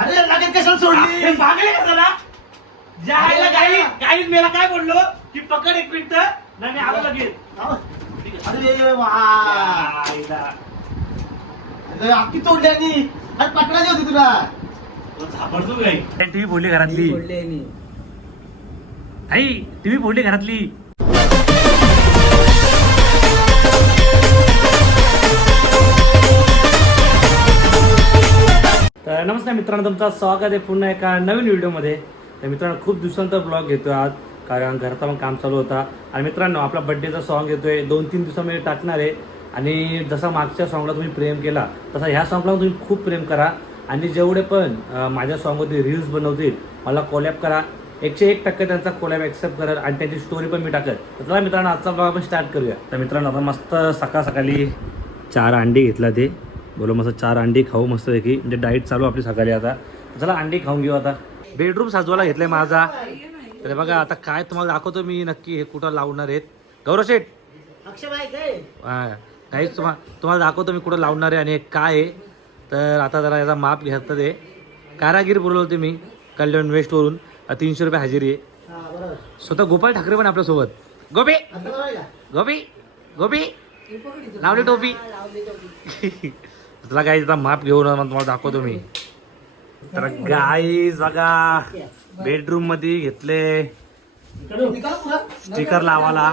अरे लागेल कशाला सोडली? मागले का जरा ज्या आईला गाई गाई मेला काय बोललो? की पकड एक मिनिट नाही आलो लगेच. अरे वा. अख्खी तोडली आणि अरे पकडायची होती तुला. तो झापडतो गाई. टीव्ही फोडली घरातली. आई टीव्ही फोडली घरातली. तर नमस्कार मित्रांनो तुमचं स्वागत आहे पुन्हा एका नवीन व्हिडिओमध्ये. तर मित्रांनो खूप दिवसांचा ब्लॉग घेतोय आज कारण घरचा पण काम चालू होता. आणि मित्रांनो आपला बड्डेचा सॉन्ग येतोय दोन तीन दिवसामध्ये टाकणार आहे. आणि जसा मागच्या सॉन्गला तुम्ही प्रेम केला तसा ह्या सॉन्गला तुम्ही खूप प्रेम करा. आणि जेवढे पण माझ्या सॉन्गवरती रील्स बनवतील मला कोलॅप करा. एकशे एक टक्के त्यांचा कोलॅब ॲक्सेप्ट करेल आणि त्यांची स्टोरी पण मी टाकेल तर चला मित्रांनो आजचा ब्लॉग आपण स्टार्ट करूया. तर मित्रांनो आता मस्त सकाळ सकाळी चार अंडी घेतला ते. बोलो मस्त चार अंडी खाऊ मस्त पैकी. म्हणजे डाईट चालू आपली सकाळी आता. चला अंडी खाऊन घेऊ आता. बेडरूम साजवायला घेतलाय माझा. तर बघा आता काय तुम्हाला दाखवतो मी नक्की. हे कुठं लावणार आहेत. गौरव शेठ. हा काहीच तुम्हा तुम्हाला दाखवतो मी कुठं लावणार आहे आणि काय आहे. तर आता जरा याचा माप घेतलं ते. कारागीर बोलवलं होते मी कल्याण वेस्टवरून तीनशे रुपये हजेरी आहे. स्वतः गोपाळ ठाकरे पण आपल्यासोबत. गोपी! गोपी! गोपी! लावली टोपी. तुला काही माप घेऊन तुम्हाला दाखवतो मी. तर गाईज बघा बेडरूममध्ये घेतले. स्टिकर लावाला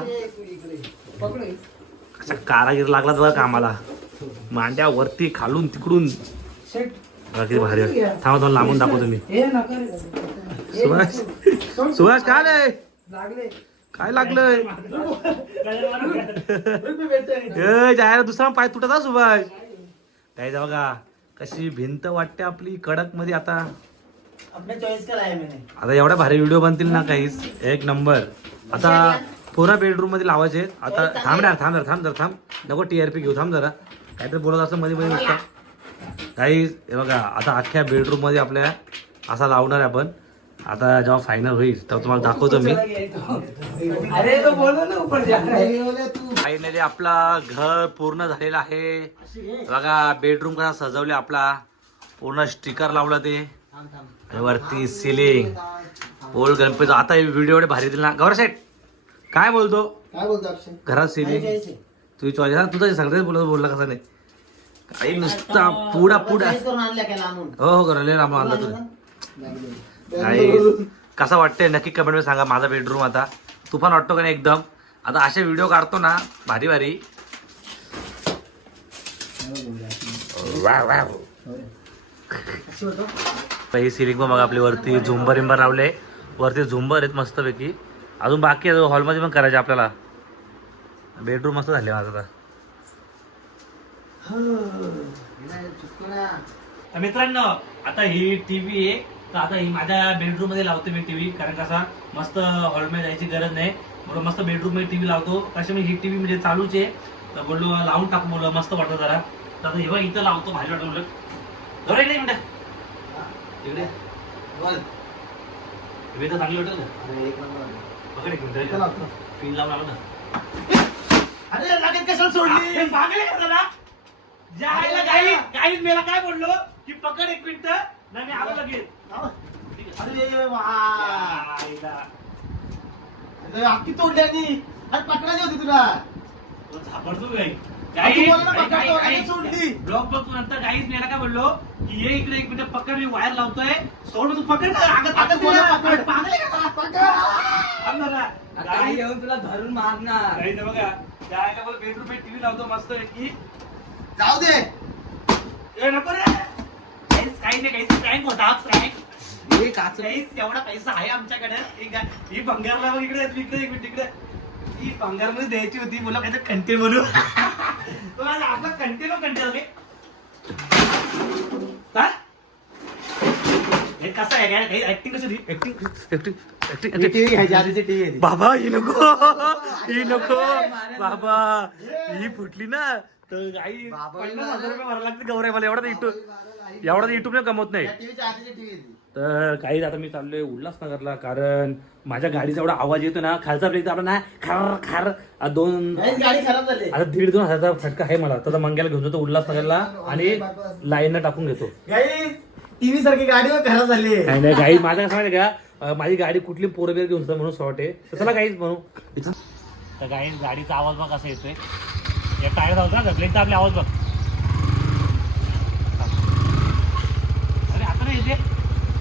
कारागीर लागला तुला कामाला. मांड्या वरती खालून तिकडून. किती भारी. थांबा तुम्हाला लांबून दाखवतो मी. सुभाष. सुभाष काय आलंय? काय लागलंय? जायला दुसरा पाय तुटत सुभाष. काय जा बघा कशी भिंत वाटते आपली कडकमध्ये आता आता एवढ्या भारी व्हिडिओ बनतील ना काहीच एक नंबर आता पूर्ण बेडरूममध्ये लावायचे. आहेत. आता थांब ना थांब जरा थांब जरा थांब. नको टीआरपी घेऊ थांब जरा. काहीतरी बोलत असं मध्ये मध्ये नुसतं. काही हे बघा आता अख्ख्या बेडरूममध्ये आपल्या असा लावणार आहे आपण. आता जेव्हा फायनल होईल तेव्हा तुम्हाला दाखवतो मी. अरे तो बोलो ना ऊपर जा. तू फायनली आपला घर पूर्ण झालेलं आहे. बघा बेडरूम कसा सजवले आपला. पूर्ण स्टिकर लावला ते. वरती सिलिंग पोल गणपती. आता व्हिडिओ एवढे भारी दिला गौर सेट काय बोलतो? काय बोलतो अक्षय? घरात सिलिंग? तुझी चॉईस आहे तुझं सांगते बोलत बोलला कसा नाही. काही नुसता पुडा पुडा हो हो करा राम आणला तुला कसा वाटतंय? नक्की कमेंटमध्ये सांगा. माझा बेडरूम आता तुफान वाटतो का नाही एकदम? आता असे व्हिडिओ काढतो ना भारी भारी. वा वा ही सिलिंग पण बघा आपली वरती. झुंबर इंबर लावले. वरती झुंबर आहेत मस्तपैकी. अजून बाकी आहे हॉलमध्ये पण करायचे आपल्याला. बेडरूम मस्त झाले माझा आता. तर मित्रांनो आता ही टीव्ही आहे. तर आता ही माझ्या बेडरूममध्ये लावतो मी टीव्ही कारण कसा मस्त हॉलमध्ये जायची गरज नाही. म्हणून मस्त बेडरूममध्ये टीव्ही लावतो. कशी मी ही टीव्ही म्हणजे चालूच आहे. तर बोललो लावून टाकू बोललो मस्त वाटतं जरा. तर आता हे बघ इथं लावतो भारी वाटतं बोललो. जरा इकडे मिनिट इकडे. इकडे तर चांगली वाटेल पकड एक मिनिट. पिन लावून आलो ना. अरे लागेल कशाला सोडली? हे मागले का जरा? ज्या आईला गाई गाई मेला काय बोललो? की पकड एक मिनिट. नाही मी आलो लगेच. अरे वा. अख्खी तोडली आणि अरे पकडायची होती तुला. तो तू आणि सोडली. ब्लॉक बघतो नंतर गाईच मेला काय बोललो? की ये इकडे एक मिनिट पकड मी वायर लावतोय. सोड तू पकड. पकड. पागल येऊन तुला धरून मारणार. तर बघा. त्या आईला बोल बेडरूम टीव्ही लावतो मस्त की जाऊ दे. नको रे. काहीच काही नाही काहीच प्रँक होता प्रँक हे काच काहीच एवढा पैसा आहे आमच्याकडे. ही भंगारला बघ इकडे इकडे ही भंगारमध्ये द्यायची होती. बोला काहीतरी कंटे तो आज आपला कंटे नो कंटे काय हे? कसं आहे? काय काही ऍक्टिंग कशी होती? ऍक्टिंग ऍक्टिंग ऍक्टिंग टीव्ही घ्यायची आधीची टीव्ही घ्यायची बाबा ही नको. ही नको. बाबा ही फुटली ना. तर आई बाबा, पन्नास हजार रुपये भरायला लागते गौऱ्या मला. एवढा इटू एवढा तर युट्यूबला कमवत नाही. टीव्हीच्या आधीची टीव्ही ती. तर काही आता मी चाललोय उल्हासनगरला कारण माझ्या गाडीचा एवढा आवाज येतो ना खालचा ब्रेक आपला ना खार खार आ दोन गाडी खराब झाली. आता दीड दोन हजारचा फटका आहे मला. तर मंग्याला घेऊन जातो उल्हासनगरला आणि लाईन टाकून घेतो. गाडी टीव्ही सारखी गाडी खराब झाली. नाही नाही गाडी माझ्या कसं माहिती का? अं, माझी गाडी कुठली पोरं बिरं घेऊन जातं म्हणून शॉर्ट आहे तर चला काहीच म्हणू तर काही गाडीचा आवाज बघ कसा येतोय. टायर होता ब्रेकचा आपला आवाज बघ अरे आता नाही येते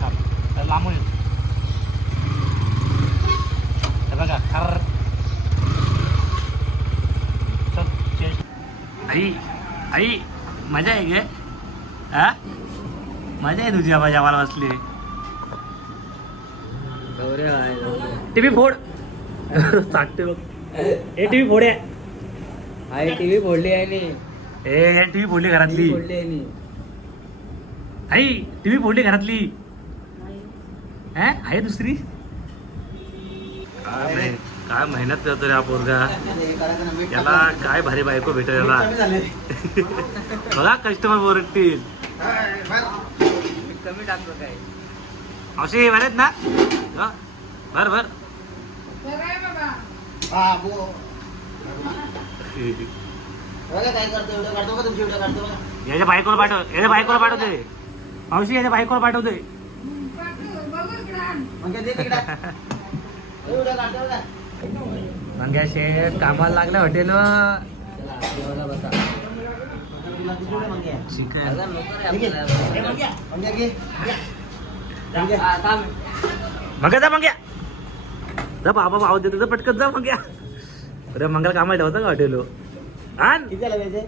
थांब. तर लांबून येतो बघा खर. आई आई मजा आहे गे? हा? मजा आहे तुझी आवाज आम्हाला बसली. टीव्ही फोड. सांगते बघ. ए टीव्ही फोड आहे टीव्ही फोडली आहे नी. ए टीव्ही फोडली घरातली. फोडली आहे नी. आई टीव्ही फोडली घरातली. है आहे दुसरी? काय नाही काय मेहनत करतो रे हा पोरगा. याला काय भारी बायको भेटेल याला. बघा कस्टमर बोरटतील कमी टाकतो काय? असे बरेत ना? काढतो बघा याच्या बायकोला पाठव याच्या बायकोला पाठवते मावशी याच्या बायकोला पाठवते मग काय दे तिकडे एवढं काढतो बघा मंग्या शेठ कामाला लागल्या हॉटेल मग जा मंग्या. जा बाबा भाव देतो पटकन जा मंग्या. अरे मंगल कामाला ठेवता का हॉटेल आण. किती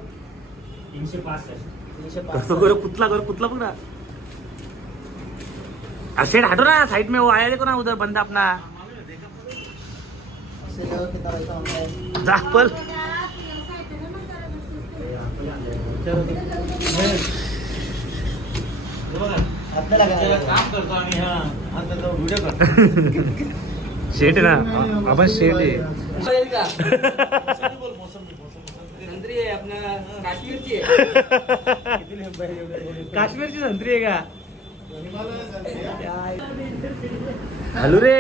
तीनशे पासष्ट. तीनशे कसं करू कुतला करू कुतला बघ ना. असे हटो ना साइड में वो आया देखो ना उधर बंदा अपना. जा पल आपल्याला काय काम करतो आम्ही हा आता तो व्हिडिओ करतो शेट ना. आपण शेट आहे. येईल का? संत्री आहे आपल्या काश्मीरची आहे. काश्मीरची संत्री आहे का? हॅलो रे.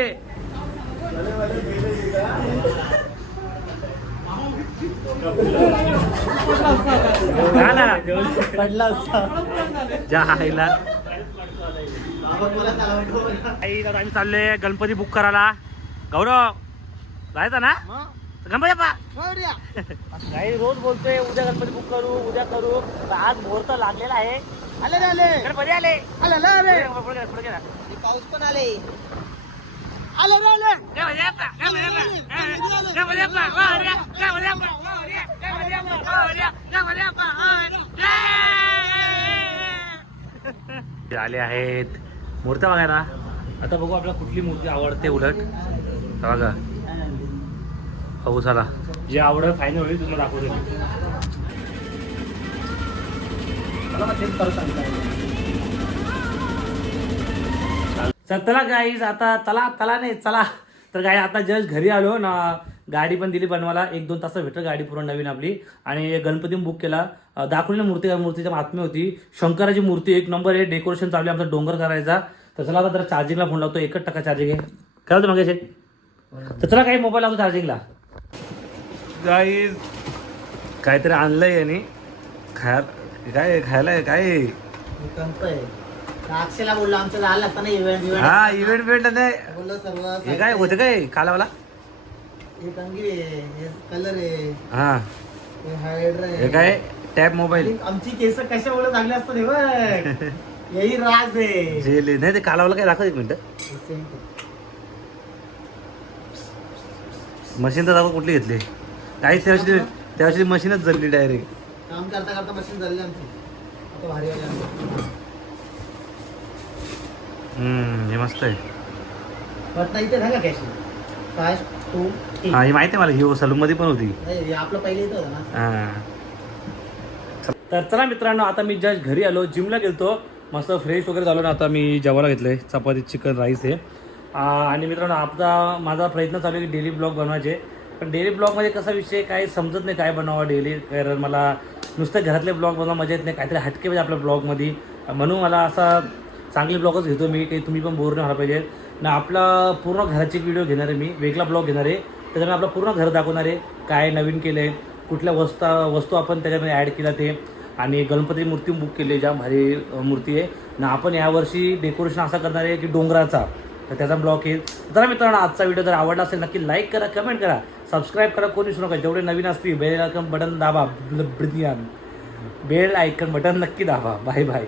पडला जायला आई आता आम्ही चाललोय गणपती बुक करायला. गौरव जायचा ना? काही रोज बोलतोय उद्या गणपती बुक करू उद्या करू आज मुहूर्त लागलेला आहे आले रे आले गणपती आले आले आले. हे पाऊस पण आले आले रे आले. हे आले आहेत मूर्त्या बघायला आता बघू आपल्याला कुठली मूर्ती आवडते उलट हे बघा हो चला. जे आवडत फायनल होईल तुम्हाला दाखवतो मी. चला गाईज आता चला चला नाही चला. तर काय आता जस्ट घरी आलो ना गाडी पण दिली बनवायला. एक दोन तास भेटलं गाडी पूर्ण नवीन आपली. आणि गणपती बुक केला. दाखवली मूर्ती मूर्तीच्या आत्मे होती. शंकराची मूर्ती एक नंबर आहे डेकोरेशन चालू आहे आमचा डोंगर करायचा. तर चला आता जरा चार्जिंगला फोन लावतो. एकच टक्का चार्जिंग आहे. काय होतं मग तर चला काही मोबाईल लावतो चार्जिंगला गाईज काहीतरी आणलंय यांनी. खाय काय खायला काय? अक्षयला बोललो आमचं झालं लागतं ना इव्हेंट इव्हेंट हा इव्हेंट इव्हेंट नाही बोललो सर्व हे काय होतं काय? कालावाला हे कंगी आहे हे कलर आहे. हा. हे हायड्र हे काय? टॅब मोबाईल आमची केस कशामुळे चांगले असतात हे बघ. यही राज आहे. नाही ते कालावाला काय दाखव एक मिनिट. मशीन तर दाखव कुठली घेतली. काही त्यावर्षी त्यावर्षी मशीनच जळली डायरेक्ट काम करता करता मशीन झाली आमची. आता भारी आमची. हे मस्त आहे. पटना इथे झाला कॅश फाय टू हा हे माहिती आहे मला ही सलून मध्ये पण होती. हे आपलं पहिले येत होतं ना. हा. तर चला मित्रांनो आता मी जस्ट घरी आलो जिमला गेलतो. मस्त फ्रेश वगैरे झालो ना आता मी जेवायला घेतलंय. चपाती चिकन राईस आ, आणि मित्रांनो आता माझा प्रयत्न चालू आहे की डेली ब्लॉग बनवायचे. पण डेली ब्लॉगमध्ये कसा विषय काय समजत नाही काय बनवावं डेली कारण मला नुसतं घरातले ब्लॉग बनवा मजा येत नाही. काहीतरी हटके पाहिजे आपल्या ब्लॉगमध्ये म्हणून मला असा चांगले ब्लॉगच घेतो मी काही तुम्ही पण बोर नाही व्हायला पाहिजे. ना आपला पूर्ण घराची व्हिडिओ घेणार आहे मी वेगळा ब्लॉग घेणार आहे. त्याच्यामुळे आपलं पूर्ण घर दाखवणार आहे काय नवीन केलं आहे कुठल्या वस्तू वस्तू आपण त्याच्यामध्ये ॲड केल्या ते. आणि गणपती मूर्ती बुक केली आहे, ज्या भारी मूर्ती आहे. ना आपण यावर्षी डेकोरेशन असा करणार आहे की डोंगराचा. तर त्याचा ब्लॉग येईल. जरा मित्रांनो आजचा व्हिडिओ जर आवडला असेल नक्की लाईक करा कमेंट करा. सबस्क्राईब करा कोणी नका. जेवढे नवीन असतील बेल आयकन बटन दाबा. बेल आयकन बटन नक्की दाबा. Bye bye